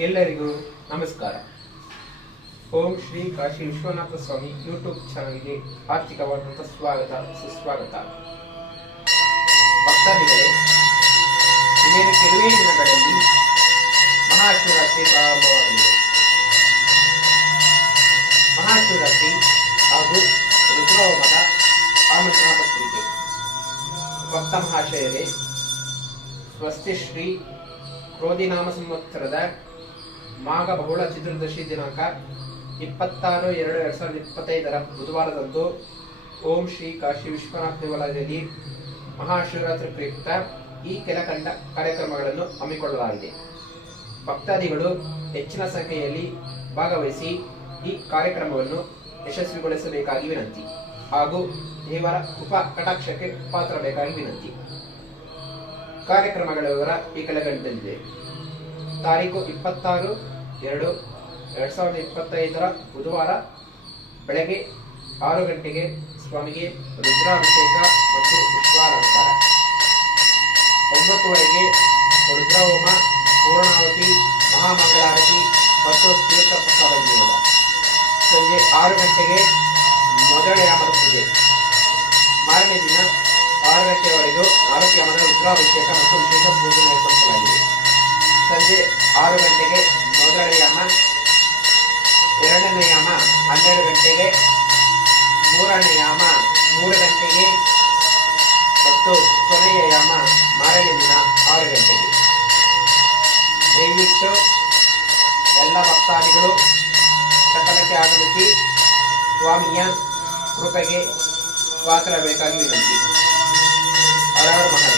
ಎಲ್ಲರಿಗೂ ನಮಸ್ಕಾರ. ಓಂ ಶ್ರೀ ಕಾಶಿ ವಿಶ್ವನಾಥ ಸ್ವಾಮಿ ಯೂಟ್ಯೂಬ್ ಚಾನಲ್ಗೆ ಆರ್ಥಿಕವಾದಂತಹ ಸ್ವಾಗತ ಸುಸ್ವಾಗತ. ಭಕ್ತಾದಿಗಳೇ, ಇನ್ನೇನು ಕೆಲವೇ ದಿನಗಳಲ್ಲಿ ಮಹಾಶಿವರಾತ್ರಿ ಪ್ರಾರಂಭವಾಗಲಿದೆ. ಮಹಾಶಿವರಾತ್ರಿ ಹಾಗೂ ರುದ್ರಹೋಮದ ಆಮಂತ್ರಣ ಪತ್ರಿಕೆ. ಭಕ್ತ ಮಹಾಶಯರೇ, ಸ್ವಸ್ತಿ ಶ್ರೀ ಕ್ರೋಧಿನಾಮ ಸಂವತ್ಸರದ ಮಾಘ ಬಹುಳ ಚತುರ್ದಶಿ ದಿನಾಂಕ 26/2/2025 ಬುಧವಾರದಂದು ಓಂ ಶ್ರೀ ಕಾಶಿ ವಿಶ್ವನಾಥ ದೇವಾಲಯದಲ್ಲಿ ಮಹಾಶಿವರಾತ್ರಿ ಪ್ರಯುಕ್ತ ಈ ಕೆಳಕಂಡ ಕಾರ್ಯಕ್ರಮಗಳನ್ನು ಹಮ್ಮಿಕೊಳ್ಳಲಾಗಿದೆ. ಭಕ್ತಾದಿಗಳು ಹೆಚ್ಚಿನ ಸಂಖ್ಯೆಯಲ್ಲಿ ಭಾಗವಹಿಸಿ ಈ ಕಾರ್ಯಕ್ರಮವನ್ನು ಯಶಸ್ವಿಗೊಳಿಸಬೇಕಾಗಿ ವಿನಂತಿ ಹಾಗೂ ದೇವರ ಉಪ ಕಟಾಕ್ಷಕ್ಕೆ ಪಾತ್ರಬೇಕಾಗಿ ವಿನಂತಿ. ಕಾರ್ಯಕ್ರಮಗಳ ವಿವರ ಈ ಕೆಳಕಂಡದಲ್ಲಿದೆ. ತಾರೀಕು 26/2/2025 ಬುಧವಾರ ಬೆಳಗ್ಗೆ 6 ಗಂಟೆಗೆ ಸ್ವಾಮಿಗೆ ರುದ್ರಾಭಿಷೇಕ ಮತ್ತು ಪುಷ್ಪಾಲಂಕಾರ. 9 ರುದ್ರಹೋಮ, ಪೂರ್ಣಾವತಿ, ಮಹಾಮಂಗಳಾರತಿ ಮತ್ತು ತೀರ್ಥ ಪ್ರಸಾದ ವಿನಿಯೋಗ. ಸಂಜೆ 6 ಗಂಟೆಗೆ ಮೊದಲ ಯಾಮದ ಪೂಜೆ. ಮಾರನೇ ದಿನ 6 ಗಂಟೆಯವರೆಗೂ 4 ಯಾಮದ ರುದ್ರಾಭಿಷೇಕ ಮತ್ತು ವಿಶೇಷ ಪೂಜೆ ಏರ್ಪಡಿಸಲಾಗಿದೆ. ಸಂಜೆ 6 ಗಂಟೆಗೆ ಮೊದಲ ಯಾಮ, ಎರಡನೇ ಯಾಮ 12 ಗಂಟೆಗೆ, ಮೂರನೇ ಯಾಮ 3 ಗಂಟೆಗೆ ಮತ್ತು ಕೊನೆಯ ಯಾಮ ಮಾರನೇ ದಿನ 6 ಗಂಟೆಗೆ. ದಯವಿಟ್ಟು ಎಲ್ಲ ಭಕ್ತಾದಿಗಳು ಸಕಾಲಕ್ಕೆ ಆಗಮಿಸಿ ಸ್ವಾಮಿಯ ಕೃಪೆಗೆ ಪಾತ್ರರಾಗಬೇಕಾಗಿ ವಿನಂತಿ. ಹರ ಹರ ಮಹಾದೇವ.